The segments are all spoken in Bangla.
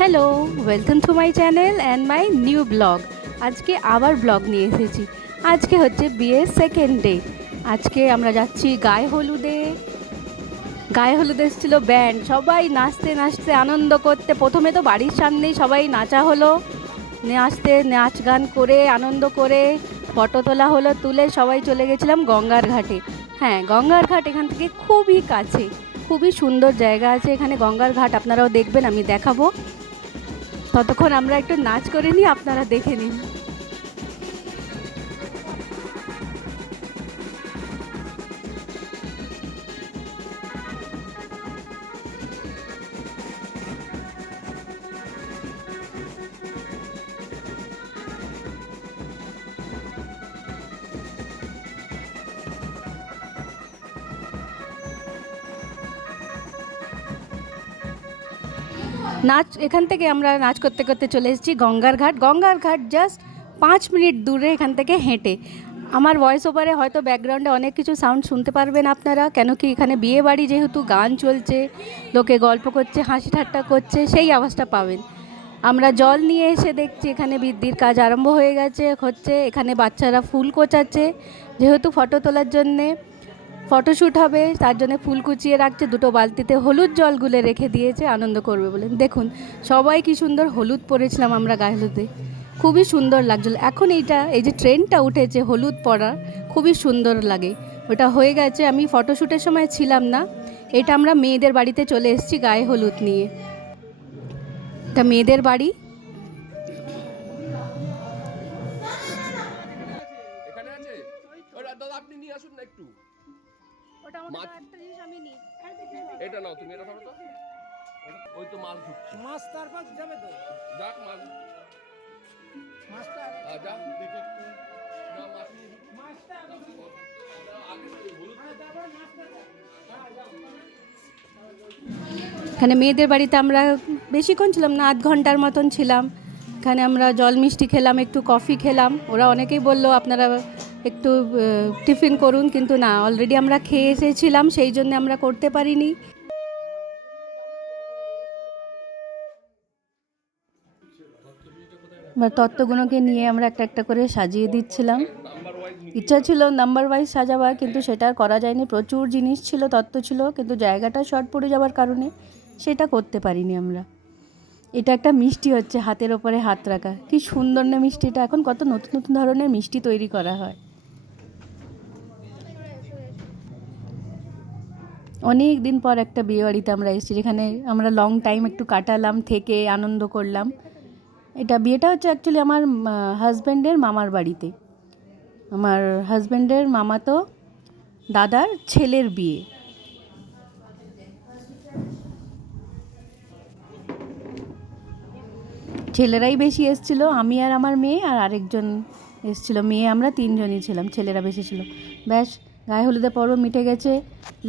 Hello, welcome to my channel and my new blog. আজকে আবার ব্লগ নিয়ে এসেছি। আজকে হচ্ছে বিয়ের সেকেন্ড ডে। আজকে আমরা যাচ্ছি গায়ে হলুদে। গায়ে হলুদে এসেছিল ব্যান্ড, সবাই নাচতে নাচতে আনন্দ করতে। প্রথমে তো বাড়ির সামনেই সবাই নাচা হলো, নাচতে নাচ গান করে আনন্দ করে ফটো তোলা হলো। তুলে সবাই চলে গেছিলাম গঙ্গার ঘাটে। হ্যাঁ, গঙ্গার ঘাট এখান থেকে খুবই কাছে, খুবই সুন্দর জায়গা আছে এখানে গঙ্গার ঘাট। আপনারাও দেখবেন, আমি দেখাবো। ততক্ষণ আমরা একটু নাচ করে নিই, আপনারা দেখে নিন। নাচ এখান থেকে আমরা নাচ করতে করতে চলে এসেছি গঙ্গার ঘাট। গঙ্গার ঘাট জাস্ট 5 মিনিট দূরে এখান থেকে হেঁটে। আমার ভয়েস ওভারে হয়তো ব্যাকগ্রাউন্ডে অনেক কিছু সাউন্ড শুনতে পারবেন আপনারা, কেন কি এখানে বিয়ে বাড়ি, যেহেতু গান চলছে, লোকে গল্প করছে, হাসি ঠাট্টা করছে, সেই আওয়াজটা পাবেন। আমরা জল নিয়ে এসে দেখছি এখানে বৃদ্ধির কাজ আরম্ভ হয়ে গেছে, হচ্ছে। এখানে বাচ্চারা ফুল কোচাচ্ছে, যেহেতু ফটো তোলার জন্যে, ফটোশ্যুট হবে, তার জন্য ফুল কুচিয়ে রাখছে। দুটো বালতিতে হলুদ জল গুলে রেখে দিয়েছে, আনন্দ করবে বলে। দেখুন সবাই কি সুন্দর হলুদ পরেছিলাম আমরা গায়ে হলুদে, খুবই সুন্দর লাগছিল। এখন এই যে ট্রেনটা উঠেছে হলুদ পরা, খুবই সুন্দর লাগে। ওটা হয়ে গেছে, আমি ফটোশ্যুটের সময় ছিলাম না। এটা আমরা মেয়েদের বাড়িতে চলে এসেছি গায়ে হলুদ নিয়ে। এটা মেয়েদের বাড়ি। এখানে আছে ওটা দাদা, আপনি নিয়ে আসুন না একটু। ওটা আমাকে একটা জিনিস আমি নিই। এটা নাও, তুমি এটা ধরো তো। ওই তো মাছ ঢুকছে, মাছ তারপর যাবে তো যাক মাছ মাছটা যা দেখে একটু না মাছ নিয়ে ঢুক। মাছটা আগে হলুদ তারপর মাছটা এখানে মেয়েদের বাড়িতে আমরা বেশিক্ষণ ছিলাম না, আধ ঘন্টার মতন ছিলাম। এখানে আমরা জল মিষ্টি খেলাম, একটু কফি খেলাম। ওরা অনেকেই বললো আপনারা একটু টিফিন করুন, কিন্তু না, অলরেডি আমরা খেয়ে এসেছিলাম, সেই জন্য আমরা করতে পারিনি। এবার তত্ত্বগুলোকে নিয়ে আমরা একটা একটা করে সাজিয়ে দিচ্ছিলাম। ইচ্ছা ছিল নাম্বার ওয়াইজ সাজাবার, কিন্তু সেটা আর করা যায়নি। প্রচুর জিনিস ছিল, তত্ত্ব ছিল, কিন্তু জায়গাটা শর্ট পড়ে যাওয়ার কারণে সেটা করতে পারিনি আমরা। এটা একটা মিষ্টি হচ্ছে হাতের ওপরে হাত রাখা, কি সুন্দর না মিষ্টিটা। এখন কত নতুন নতুন ধরনের মিষ্টি তৈরি করা হয়। অনেক দিন পর একটা বিয়ে বাড়িতে আমরা এসেছি, যেখানে আমরা লং টাইম একটু কাটালাম, থেকে আনন্দ করলাম। এটা বিয়েটা হচ্ছে অ্যাকচুয়ালি আমার হাজব্যান্ডের মামার বাড়িতে। আমার হাজব্যান্ডের মামাতো দাদার ছেলের বিয়ে। ছেলেরাই বেশি এসেছিলো, আমি আর আমার মেয়ে আর আরেকজন এসেছিলো মেয়ে, আমরা তিনজনই ছিলাম, ছেলেরা বেশি ছিল। ব্যাস, গায়ে হলুদের পর্ব মিটে গেছে।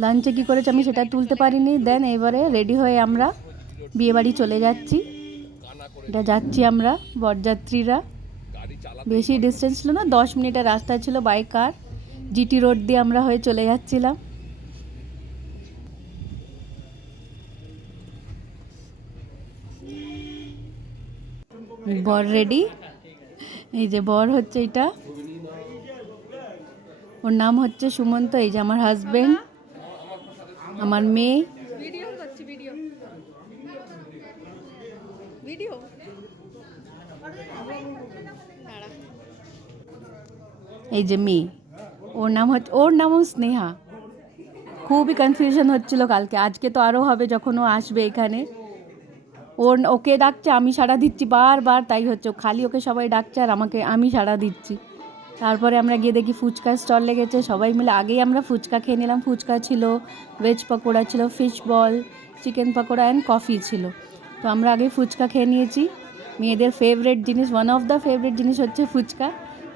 লাঞ্চে কী করেছে আমি সেটা তুলতে পারিনি। দেন এবারে রেডি হয়ে আমরা বিয়েবাড়ি চলে যাচ্ছি। এটা যাচ্ছি আমরা বরযাত্রীরা। বেশি ডিস্টেন্স ছিল না, 10 মিনিটের রাস্তা ছিল বাই কার। জিটি রোড দিয়ে আমরা হয়ে চলে যাচ্ছিলাম। বর রেডি, এই যে বর হচ্ছে, এটা ওর নাম হচ্ছে সুমন্ত। এই যে আমার হাজবেন্ড, আমার মেয়ে। এই যে মেয়ে, ওর নামও স্নেহা। খুবই কনফিউশন হচ্ছিল কালকে, আজকে তো আরও হবে যখন ও আসবে এখানে। ওকে ডাকছে, আমি সাড়া দিচ্ছি বারবার, তাই হচ্ছে খালি ওকে সবাই ডাকছে আর আমি সাড়া দিচ্ছি। তারপরে আমরা গিয়ে দেখি ফুচকার স্টল লেগেছে, সবাই মিলে আগেই আমরা ফুচকা খেয়ে নিলাম। ফুচকা ছিল, ভেজ পকোড়া ছিল, fish ball, chicken pakora and coffee ছিল। তো আমরা আগে ফুচকা খেয়ে নিয়েছি। মেয়েদের ফেভারিট জিনিস, ওয়ান অফ দ্য ফেভারিট জিনিস হচ্ছে ফুচকা।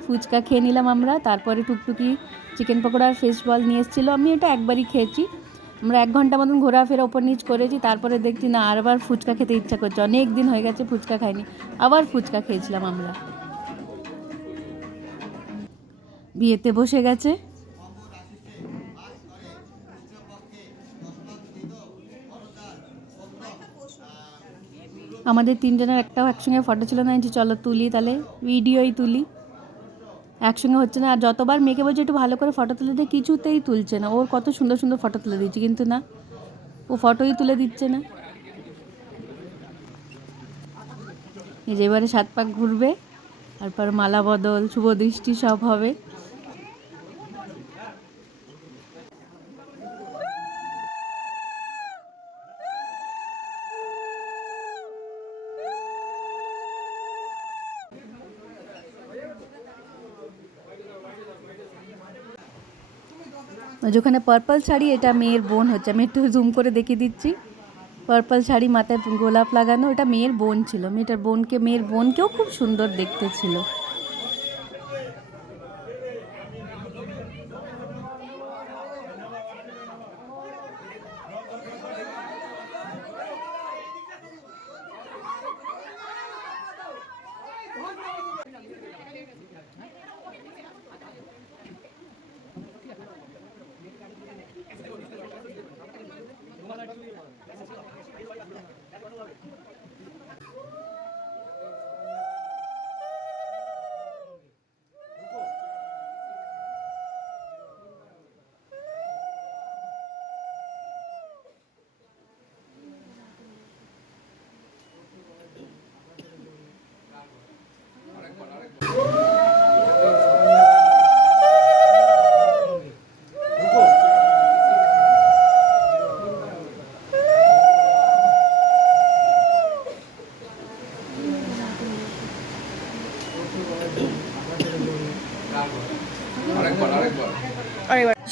ফুচকা খেয়ে নিলাম আমরা। তারপরে টুকটুকি চিকেন পকোড়া আর ফিশ বল নিয়ে এসেছিলো, আমি এটা একবারই খেয়েছি। আমরা 1 ঘন্টা মতন ঘোরাফেরা ওপর নিচ করেছি। তারপরে দেখছি না, আরবার ফুচকা খেতে ইচ্ছা করছে, অনেক দিন হয়ে গেছে ফুচকা খাইনি। আবার ফুচকা খেয়েছিলাম আমরা। বিয়েতে বসে গেছে। আমাদের তিনজনের একটাও একসঙ্গে ফটো ছিল না, যে চলো তুলি, তাহলে ভিডিওই তুলি। একসঙ্গে হচ্ছে না। আর যতবার মেয়েকে বলছে একটু ভালো করে ফটো তুলে দিয়ে, কিছুতেই তুলছে না। ওর কত সুন্দর সুন্দর ফটো তুলে দিচ্ছি, কিন্তু না, ও ফটোই তুলে দিচ্ছে না। এই যে এবারে 7 পাক ঘুরবে, তারপর মালা বদল, শুভ দৃষ্টি সব হবে। যেখানে পার্পল শাড়ি, এটা মেয়ের বোন হচ্ছে, আমি একটু জুম করে দেখিয়ে দিচ্ছি। পার্পল শাড়ি, মাথায় গোলাপ লাগানো, এটা মেয়ের বোন ছিল। মেয়ের বোনকেও খুব সুন্দর দেখতে ছিল।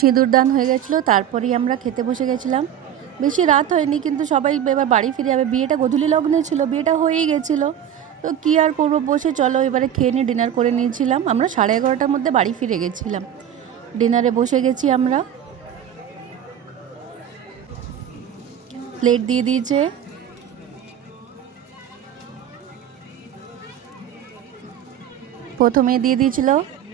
সিঁদুরদান হয়ে গেছিলো, তারপরেই আমরা খেতে বসে গেছিলাম। বেশি রাত হয়নি, কিন্তু সবাই এবার বাড়ি ফিরে যাবে। বিয়েটা গোধূলি লগ্নে ছিল, বিয়েটা হয়েই গেছিলো, তো কী আর করবো, বসে চলো এবারে খেয়ে নিয়ে ডিনার করে নিয়েছিলাম। আমরা 11:30টার মধ্যে বাড়ি ফিরে গেছিলাম। ডিনারে বসে গেছি আমরা। প্লেট দিয়ে দিয়েছে, প্রথমে দিয়ে দিয়েছিল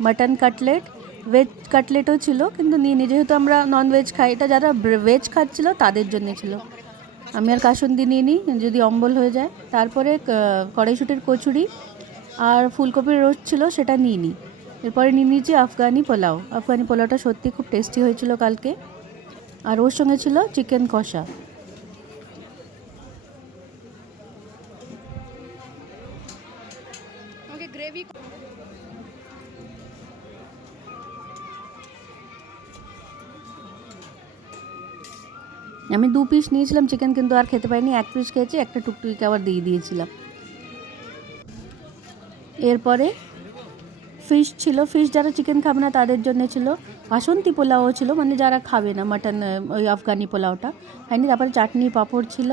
মাটন কাটলেট, ভেজ কাটলেটও ছিল, কিন্তু নিয়ে যেহেতু আমরা নন ভেজ খাই, এটা যারা ভেজ খাচ্ছিল তাদের জন্য ছিল। আমি আর কাসুন্দি নিয়ে নিই, যদি অম্বল হয়ে যায়। তারপরে কড়াইশুটির কচুরি আর ফুলকপির রোস্ট ছিল, সেটা নিয়ে নিই। এরপরে নিয়ে নিয়েছি আফগানি পোলাও। আফগানি পোলাওটা সত্যি খুব টেস্টি হয়েছিল কালকে। আর ওর সঙ্গে ছিল চিকেন কষা। গ্রেভি আমি 2 পিস নিয়েছিলাম চিকেন, কিন্তু আর খেতে পারিনি। 1 পিস খেয়েছি, একটা টুকটুকিকে আবার দিয়ে দিয়েছিলাম। এরপরে ফিশ ছিল, ফিশ যারা চিকেন খাবে না তাদের জন্য ছিল। বাসন্তী পোলাও ছিল, মানে যারা খাবে না মাটন, ওই আফগানি পোলাওটা খাইনি। তারপরে চাটনি পাঁপড় ছিল,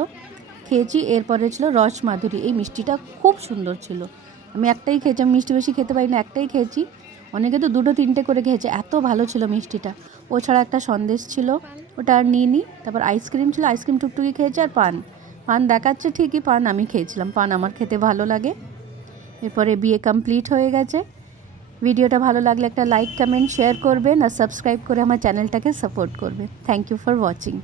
খেয়েছি। এরপরে ছিল রস মাধুরী, এই মিষ্টিটা খুব সুন্দর ছিল। আমি একটাই খেয়েছি, আমি মিষ্টি বেশি খেতে পারি না, একটাই খেয়েছি। অনেকে তো 2-3টে করে খেয়েছে, এত ভালো ছিল মিষ্টিটা। ও ছাড়া একটা সন্দেশ ছিল, ওটা আর নিয়ে নিই। তারপর আইসক্রিম ছিল, আইসক্রিম টুকটুকি খেয়েছি। আর পান দেখাচ্ছে ঠিকই, পান আমি খেয়েছিলাম, পান আমার খেতে ভালো লাগে। এরপরে বিয়ে কমপ্লিট হয়ে গেছে। ভিডিওটা ভালো লাগলে একটা লাইক, কমেন্ট, শেয়ার করবেন, আর সাবস্ক্রাইব করে আমার চ্যানেলটাকে সাপোর্ট করবেন। Thank you for watching.